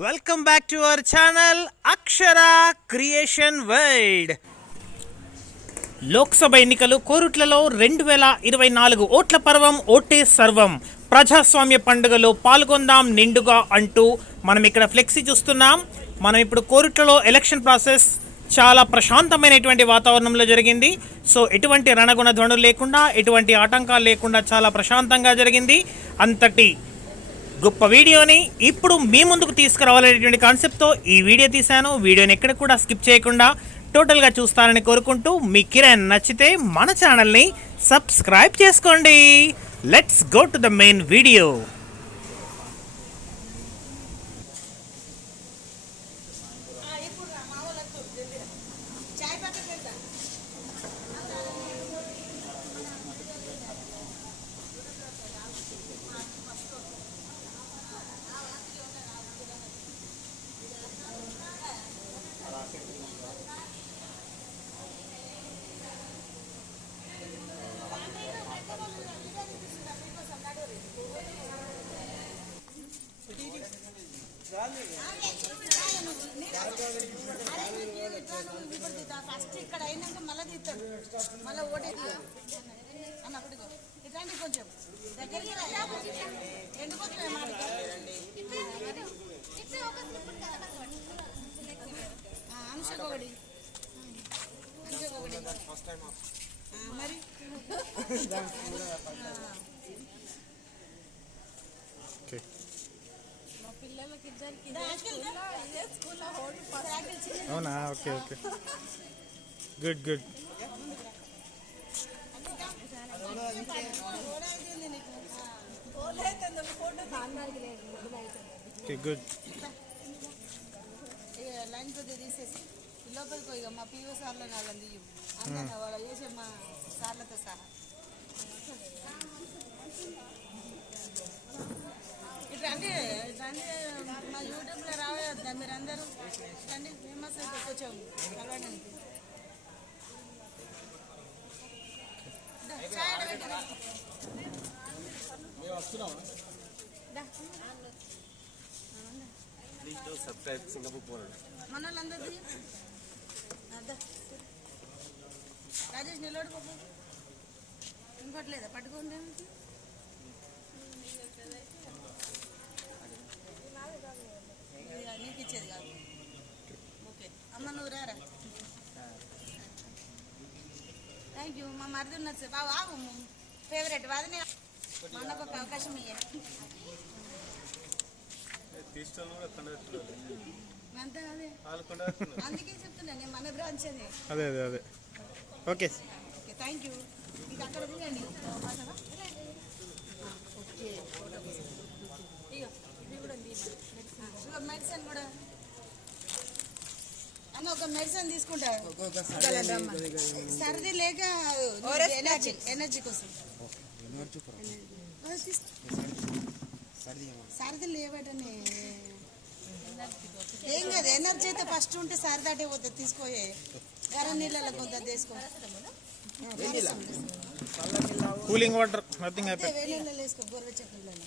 Welcome back to our channel Akshara creation world Lok Sabha ఎన్నికలు కోరుట్లలో రెండు వేల ఇరవై నాలుగు ఓట్ల పర్వం ఓటే సర్వం. ప్రజాస్వామ్య పండుగలో పాల్గొందాం నిండుగా అంటూ మనం ఇక్కడ ఫ్లెక్సీ చూస్తున్నాం. మనం ఇప్పుడు కోరుట్లలో ఎలక్షన్ ప్రాసెస్ చాలా ప్రశాంతమైనటువంటి వాతావరణంలో జరిగింది. సో ఎటువంటి రణగుణ ధ్వనులు లేకుండా ఎటువంటి ఆటంకాలు లేకుండా చాలా ప్రశాంతంగా జరిగింది. అంతటి గొప్ప వీడియోని ఇప్పుడు మీ ముందుకు తీసుకురావాలనేటువంటి కాన్సెప్ట్తో ఈ వీడియో తీశాను. వీడియోని ఎక్కడ కూడా స్కిప్ చేయకుండా టోటల్గా చూస్తానని కోరుకుంటూ మీ కిరణ్ నచ్చితే మన ఛానల్ని సబ్స్క్రైబ్ చేసుకోండి. Let's go to the main video. First ఇక్కడ అయినాక మళ్ళీ తీస్తాడు మళ్ళీ ఓటే అన్న ఇట్లాంటి కొంచెం దగ్గరికి మాటకి ఆ, అంశకు ఒకటి అంశకు ఒకటి మరి అవునా okay okay good good okay good ఇక లైన్ కొద్దిగా తీసేసి లోపలికి పోయి ఇక మా పీఓ సార్లో వాళ్ళని తీయు అందరినీ వాళ్ళు చేసే మా సార్లతో సహా రావేద్దా మీరు అందరూ రండి ఫేమస్ అయితే కొంచెం కలవడానికి వాళ్ళందరిది అద్దా. రాజేష్ నిలబడి ఇంకోట్లేదా పట్టుకుంది ఏమిటి? ఇది నీకు ఇచ్చేది కాదు. ఓకే. అమ్మ నువ్వు రారా? థ్యాంక్ యూ మా మరిది ఉన్నారు సార్. బాబు ఆగు. ఫేవరెట్ వాదినే మా అన్నకు ఒక అవకాశం ఇయ్య. అంతే అదే. అందుకే చెప్తున్నా నేను మన బ్రాంచ్ అది అదే అదే. అదే ఓకే. ఓకే థ్యాంక్ యూ ఇంకా అక్కడ దిగండి ఓకే. ఇది కూడా మెడిసిన్ కూడా. అన్న ఒక మెడిసిన్ తీసుకుంటా. సర్ది లేక ఎనర్జీ ఎనర్జీ కోసం. సర్ది లేవటనే. ఏం కాదు ఎనర్జీ అయితే ఫస్ట్ ఉంటే సర్ది అటే పోతుంది తీసుకోయే గరం నీళ్ళలో కొంత తీసుకో. కూలింగ్ వాటర్ నథింగ్ వేసుకో గోరువెచ్చటి నీళ్ళలో.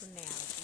con nào